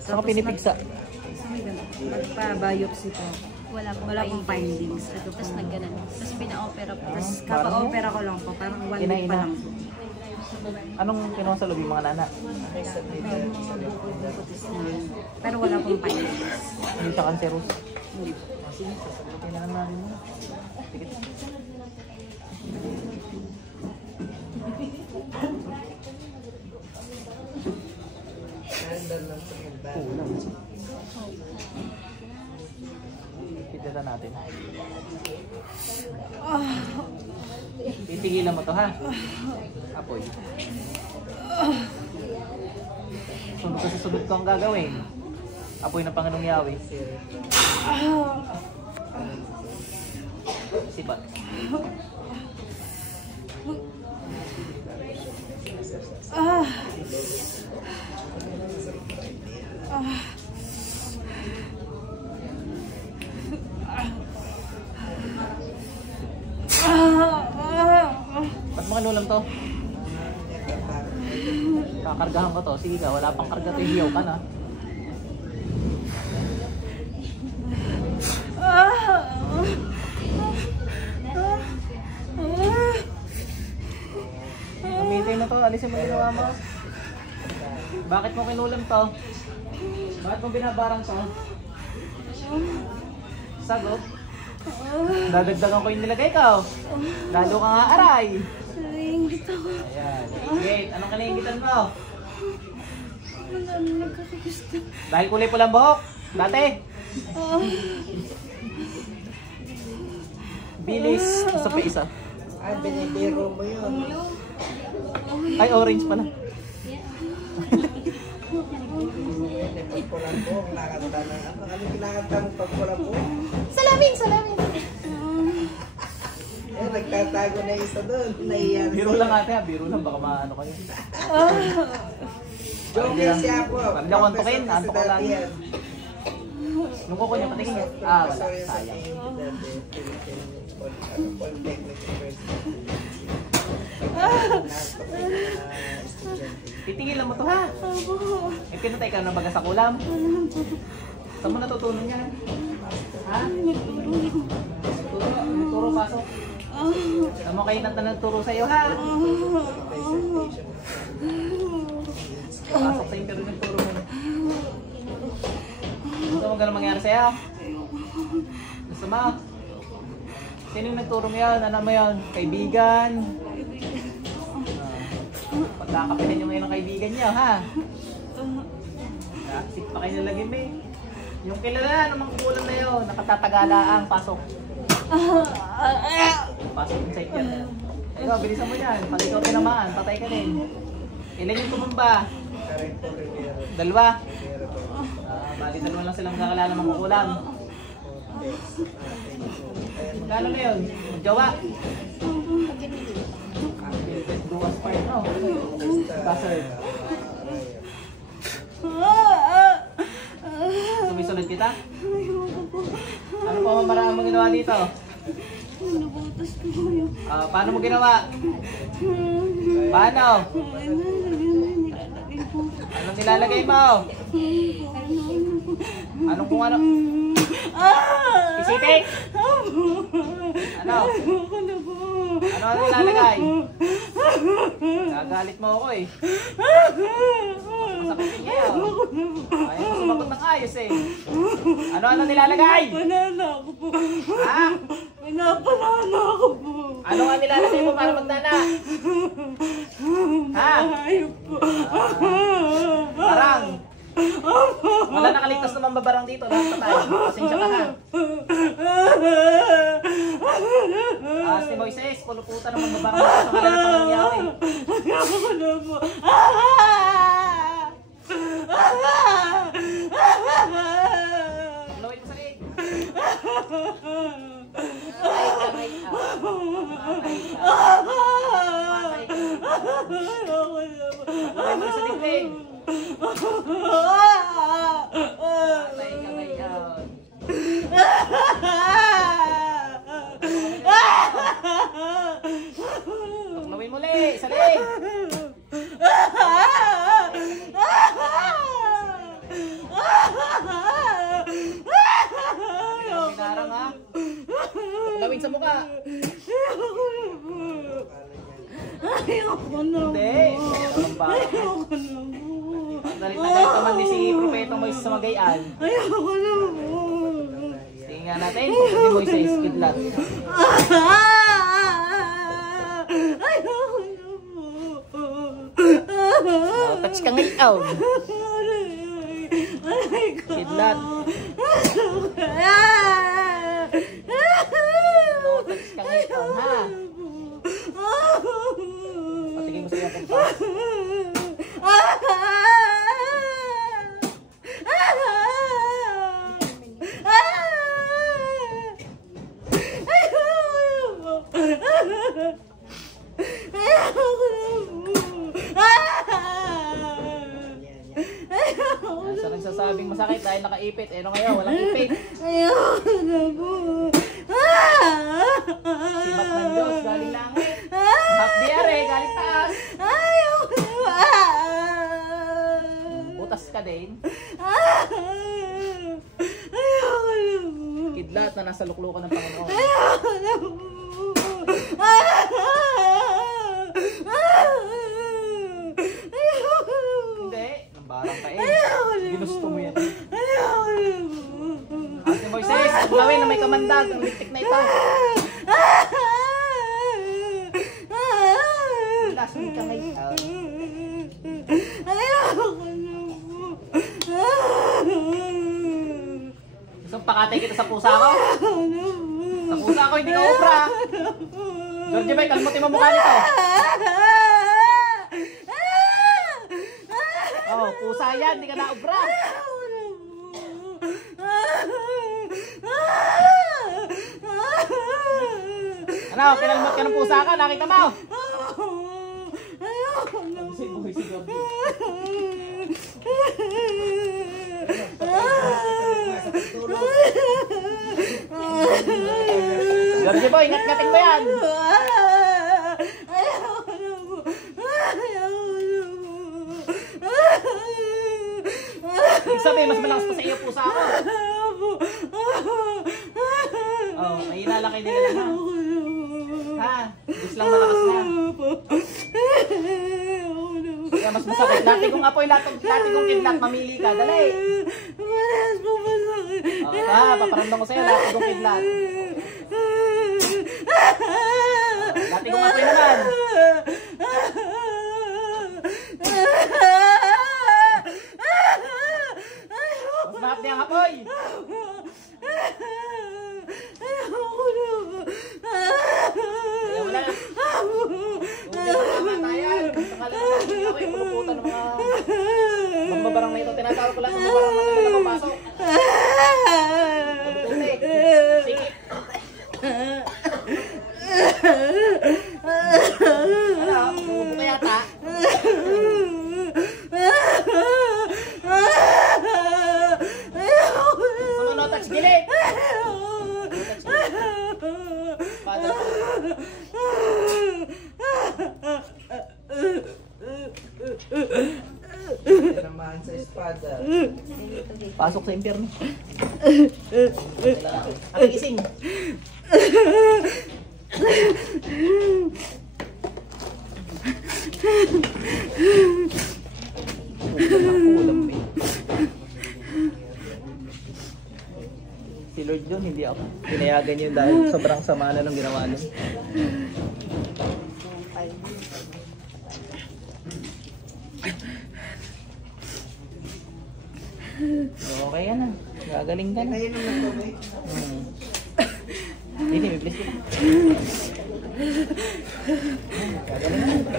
Saan ka pinipigsa? Magpa-biopsy po. Wala pong findings. Tapos nagganan. Tapos pina-opera po. Tapos kapa-opera ko lang po. Parang 1 week pa lang po. Anong kinuha sa loob yung mga nana? Pero wala pong findings. Hindi sa cancerous? Hindi. Sige, sasagutin na lang namin mo. Sige. Kita natin. Titigilan mo to ha. Apoy. Sunod ka sa sunod ko ang gagawin. Apoy ng Panginoong Yahweh. Sibat. Ba't mo kinulam to? Kakargahan ko to. Sige ka, wala pang karga to. Hiyaw ka na. Gamitin mo to. Alisin mo yung ginawa mo. Bakit mo kinulam to? Bakit mo binabarang to? Sagot. Dadagdagan ko yung nilagay ko. Lalo ka nga aray. Naiingit ako. Ayan. Ingit. Anong kaniingitan mo? Nagkakagusto. Dahil kulay pulang buhok. Dati. Bilis. Gusto pa isa. Ay, binibiro mo yun. Ay, orange pala. Pagpulang buhok, nakanta na. Ano kinakanta mo pagpulang buhok? Salamin! Salamin! Eh, nagtatago na isa doon. Naiyan. Biro lang ate ha. Biro lang. Baka maano kayo. Joke siya po. Parang niya kontukin. Anto ko lang. Nung kuko niya patingin niya. Ah, wala. Sayang. Titigil mo to ha. Eh, pinatay ka na baga sa kulam. Saan mo natutunan yan? Ha? Nagturo pasok. Saan mo kayo nagturo sa'yo ha? Pasok sa interview nagturo mo. Gusto mo gano'n mangyari sa'yo? Gusto mo? Sino yung nagturo mo yan? Ano mo yan? Kaibigan? Pagkakapihan nyo ngayon ng kaibigan niya, ha? Nakasip pa kayo nalagay mo eh. Yung kilala, namang kulang na yun. Nakatatagalaang, pasok. Pasok inside yan. Ikaw, bilisan mo yan. Pag ikaw tinamaan, patay ka din. Ilan yung tumumba? Dalawa? Bali dalawa lang silang kakalala mga kulang. Magkano na yun? Magjawa? Duwas part, no? Kasard. Sumisunod kita? Ano pa mamaraan mo ginawa dito? Nabutas ko yun. Paano mo ginawa? Paano? Anong nilalagay mo? Anong kung ano? Isitik? Ano? Ano ang nilalagay? Nagalit mo ako eh. Masakitin niya yun. Ayaw mo sumagot ng ayos eh. Ano nilalagay? Banana ako po. Ha? Pinapanana ako po. Ano nga nilalagay mo para magdana? Ha? Ayop po. Barang. Wala nakaligtas naman babarang dito. Lahat pa tayo. Pasensya ka na. Si Moises, puluputan naman babarang dito sa kalala ng nangyari. Ako na po. Paglawin mo sa liig. Paglawin mo sa dingding. Patay ka ngayon. Paglawin mo ulit sa liig. lawing sa mukha. Ayoko na po. Hindi. Anong ba? Ayoko na po. Galit na galit naman ni si Propeta Moises sa Magayan. Ayoko na po. Tingnan nga natin kung si Moises kidlat. Ayoko na po. Touch ka ngayon. Aray ko. Kidlat. Touch ka ngayon, ha? Patigay mo sa iyo ang pagpa. Sa nagsasabing masakit dahil nakaipit. Eh, ano ngayon? Walang ipit. Ayoko na po. Sibat ng Diyos, galing langit. Half the air eh, galing taas. Ayoko na po. Butas ka din. Ayoko na po. Kidlat na nasa luklukan ng Panginoon. Ayoko na po. Hindi. Nambarang ka eh. Ayoko na po. Ginusto mo yan. Ayoko na po. Ate Moises, ang gawin na may kamandag. Ang liptik na ito. Lasun ka ngayon. Ayoko na po. Gusto pakatay kita sa pusa ko? Ayoko na po. Sa pusa ko, hindi ka obra. Georgie Bay, kalmutin mo mukha nito. Oh, pusa yan, hindi ka na obra. Ano, kinalmot ka ng pusa ka, nakita mo? Si Boy, si Georgie. Georgie Boy, ingat-ngating mo yan. Ayoko na po. Ayoko na po. Ibig sabihin, mas malakas pa sa iyo pusa ko. Oh, may ilalaki din lang ha. Ha? Diyos lang malakas na. Kaya mas masakit. Lati kong apoy, lati kong kidlat, mamili ka. Dali. Malas po masakit. Okay ha, paparamdam ko sa'yo, lati kong kidlat. Lati kong apoy naman. Mas mahap niya ang apoy. Ayoko na po. Kaya wala na. Hindi ko namatayan. Sakala na hindi ako yung puluputan ng mga mambabarang na ito. Tinatawag ko lang ng mambabarang na ito na papasok. Puti. Sikip. Ano? Bumubo ka yata. Sumunod, touch gilid. Father. Tinamaan sa espada. Pasok sa impyerno. Ang gising. Si Lord yun, hindi ako. Pinayagan yun dahil sobrang sama na nung ginawa nun. Okay ka na. Gagaling ka na. Ngayon ang nagtubig. Hindi, may bliss ka. Gagaling ka na.